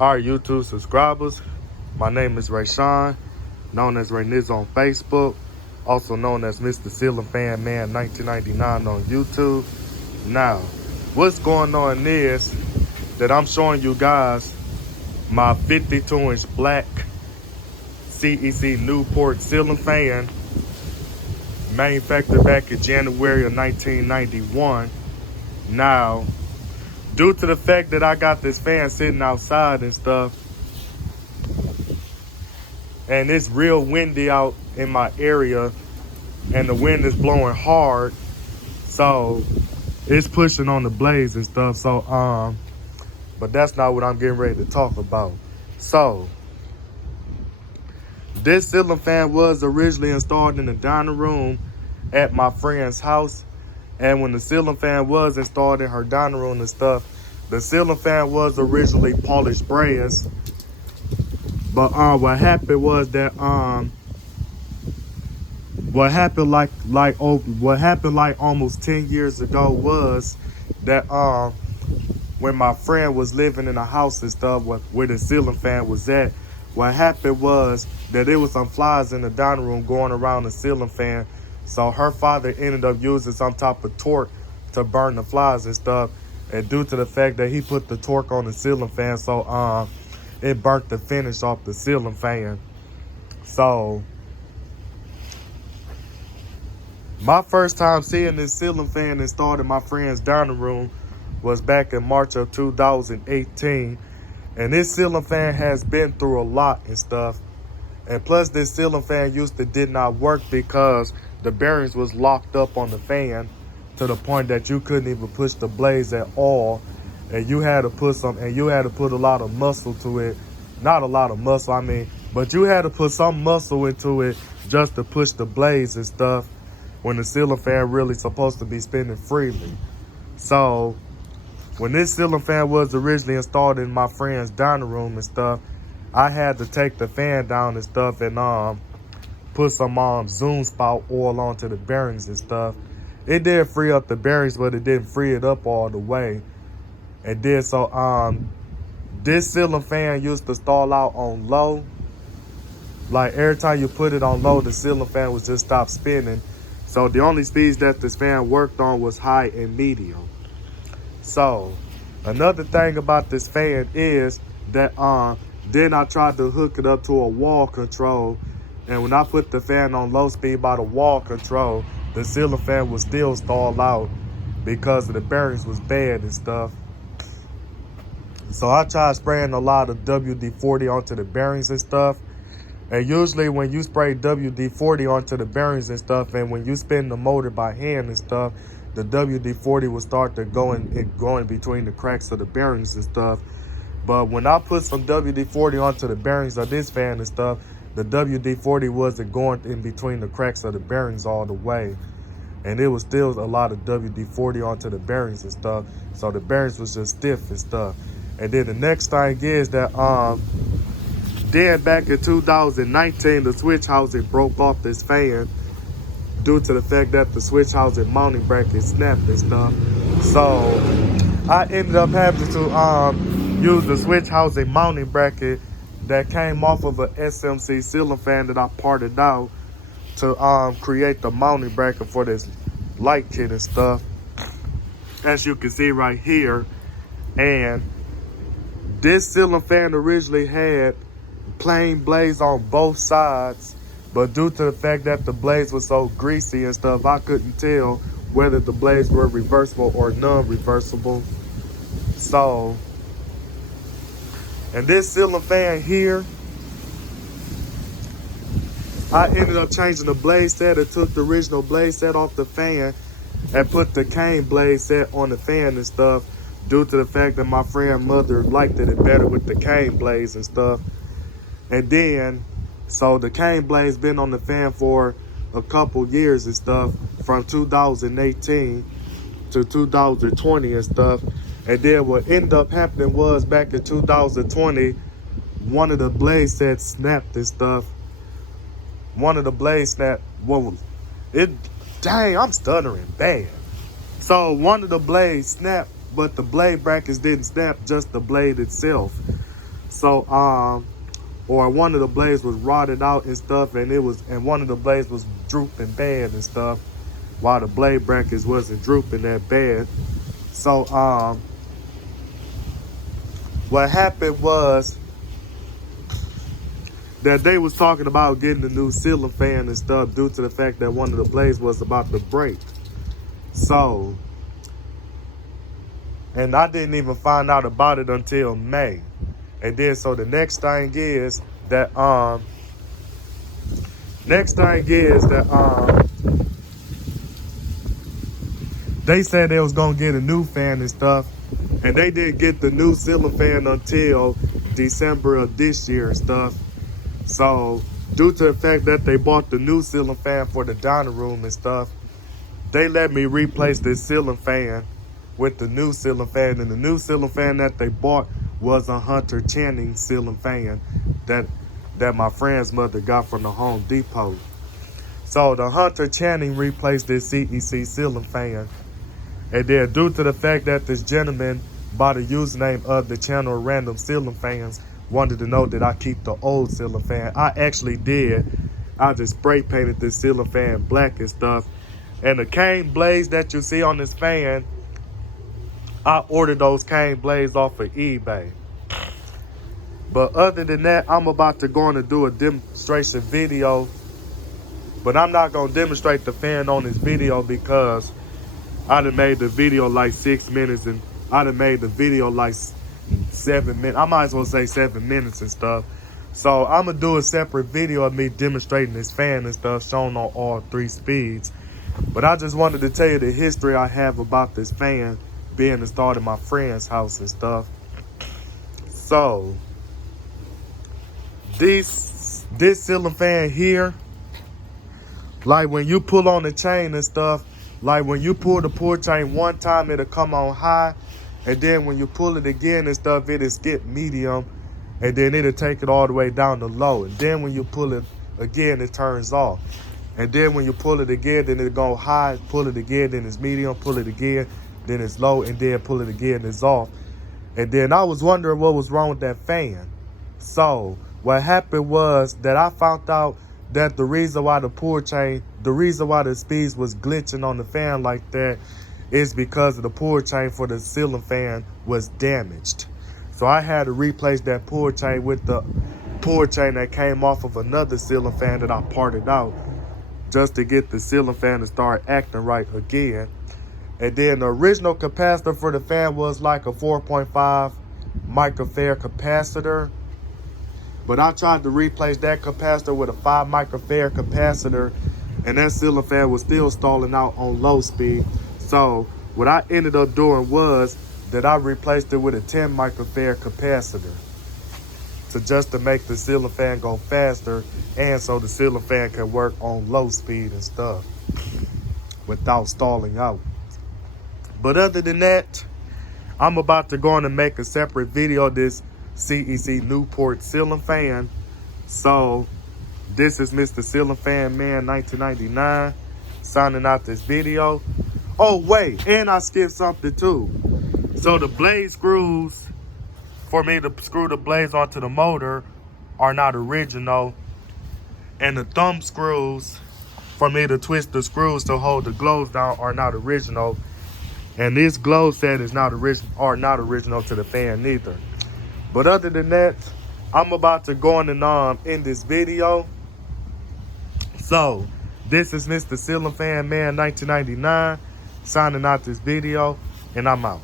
Our YouTube subscribers, my name is Rayshawn, known as Rayniz on Facebook, also known as Mr. Ceiling Fan Man 1999 on YouTube. Now, what's going on is that I'm showing you guys my 52-inch black CEC Newport ceiling fan, manufactured back in January of 1991. Now, due to the fact that I got this fan sitting outside and stuff, and it's real windy out in my area, and the wind is blowing hard, so it's pushing on the blades and stuff. So but that's not what I'm getting ready to talk about. So this ceiling fan was originally installed in the dining room at my friend's house. And when the ceiling fan was installed in her dining room and stuff, the ceiling fan was originally polished brass. But what happened was that what happened like almost 10 years ago was that when my friend was living in a house and stuff where the ceiling fan was at, what happened was that there was some flies in the dining room going around the ceiling fan. So her father ended up using some type of torch to burn the flies and stuff. And due to the fact that he put the torch on the ceiling fan, so it burnt the finish off the ceiling fan. So my first time seeing this ceiling fan installed in my friend's dining room was back in March of 2018. And this ceiling fan has been through a lot and stuff. And plus, this ceiling fan did not work because the bearings was locked up on the fan to the point that you couldn't even push the blades at all. And you had to put a lot of muscle to it. Not a lot of muscle, but you had to put some muscle into it just to push the blades and stuff when the ceiling fan really supposed to be spinning freely. So when this ceiling fan was originally installed in my friend's dining room and stuff, I had to take the fan down and stuff and put some Zoom spout oil onto the bearings and stuff. It did free up the bearings, but it didn't free it up all the way. It did. So this ceiling fan used to stall out on low. Like every time you put it on low, the ceiling fan would just stop spinning. So the only speeds that this fan worked on was high and medium. So another thing about this fan is that then I tried to hook it up to a wall control, and when I put the fan on low speed by the wall control, the ceiling fan would still stall out because the bearings was bad and stuff. So I tried spraying a lot of WD-40 onto the bearings and stuff. And usually when you spray WD-40 onto the bearings and stuff, and when you spin the motor by hand and stuff, the WD-40 will start to go in between the cracks of the bearings and stuff. But when I put some WD-40 onto the bearings of this fan and stuff, the WD-40 wasn't going in between the cracks of the bearings all the way. And it was still a lot of WD-40 onto the bearings and stuff. So the bearings was just stiff and stuff. And then the next thing is that then back in 2019, the switch housing broke off this fan due to the fact that the switch housing mounting bracket snapped and stuff. So I ended up having to use the switch housing mounting bracket that came off of a SMC ceiling fan that I parted out to create the mounting bracket for this light kit and stuff, as you can see right here. And this ceiling fan originally had plain blades on both sides, but due to the fact that the blades were so greasy and stuff, I couldn't tell whether the blades were reversible or non-reversible. So, and this ceiling fan here, I ended up changing the blade set. I took the original blade set off the fan and put the cane blade set on the fan and stuff, due to the fact that my friend's mother liked it better with the cane blades and stuff. And then, so the cane blades been on the fan for a couple years and stuff, from 2018 to 2020 and stuff. And then what ended up happening was back in 2020, one of the blade sets snapped and stuff. One of the blades snapped. Whoa, dang, I'm stuttering bad. So one of the blades snapped, but the blade brackets didn't snap, just the blade itself. So or one of the blades was rotted out and stuff, and one of the blades was drooping bad and stuff, while the blade brackets wasn't drooping that bad. So what happened was that they was talking about getting a new ceiling fan and stuff due to the fact that one of the blades was about to break. So, and I didn't even find out about it until May. And then so the next thing is that they said they was gonna get a new fan and stuff, and they didn't get the new ceiling fan until December of this year and stuff. So due to the fact that they bought the new ceiling fan for the dining room and stuff, they let me replace this ceiling fan with the new ceiling fan. And the new ceiling fan that they bought was a Hunter Channing ceiling fan that my friend's mother got from the Home Depot. So the Hunter Channing replaced this CEC ceiling fan. And then due to the fact that this gentleman by the username of the channel Random Ceiling Fans wanted to know that I keep the old ceiling fan, I actually did. I just spray painted this ceiling fan black and stuff. And the cane blades that you see on this fan, I ordered those cane blades off of eBay. But other than that, I'm about to go on and do a demonstration video. But I'm not going to demonstrate the fan on this video because I done made the video like 6 minutes and I done made the video like 7 minutes. I might as well say 7 minutes and stuff. So I'm going to do a separate video of me demonstrating this fan and stuff, shown on all 3 speeds. But I just wanted to tell you the history I have about this fan being installed in my friend's house and stuff. So this ceiling fan here, like when you pull on the chain and stuff, like when you pull the pull chain one time, it'll come on high. And then when you pull it again and stuff, it'll skip medium. And then it'll take it all the way down to low. And then when you pull it again, it turns off. And then when you pull it again, then it'll go high, pull it again, then it's medium, pull it again, then it's low, and then pull it again, it's off. And then I was wondering what was wrong with that fan. So what happened was that I found out that the reason why the pull chain, the reason why the speeds was glitching on the fan like that is because of the pull chain for the ceiling fan was damaged. So I had to replace that pull chain with the pull chain that came off of another ceiling fan that I parted out, just to get the ceiling fan to start acting right again. And then the original capacitor for the fan was like a 4.5 microfarad capacitor. But I tried to replace that capacitor with a 5 microfarad capacitor, and that ceiling fan was still stalling out on low speed. So what I ended up doing was that I replaced it with a 10 microfarad capacitor to make the ceiling fan go faster, and so the ceiling fan can work on low speed and stuff without stalling out. But other than that, I'm about to go on and make a separate video of this CEC Newport ceiling fan. So this is Mr. Ceiling Fan Man 1999 signing out this video. Oh wait, and I skipped something too. So the blade screws for me to screw the blades onto the motor are not original, and the thumb screws for me to twist the screws to hold the gloves down are not original, and this glove set is not original to the fan neither. But other than that, I'm about to go on and end this video. So this is Mr. Ceiling Fan Man 1999 signing out this video, and I'm out.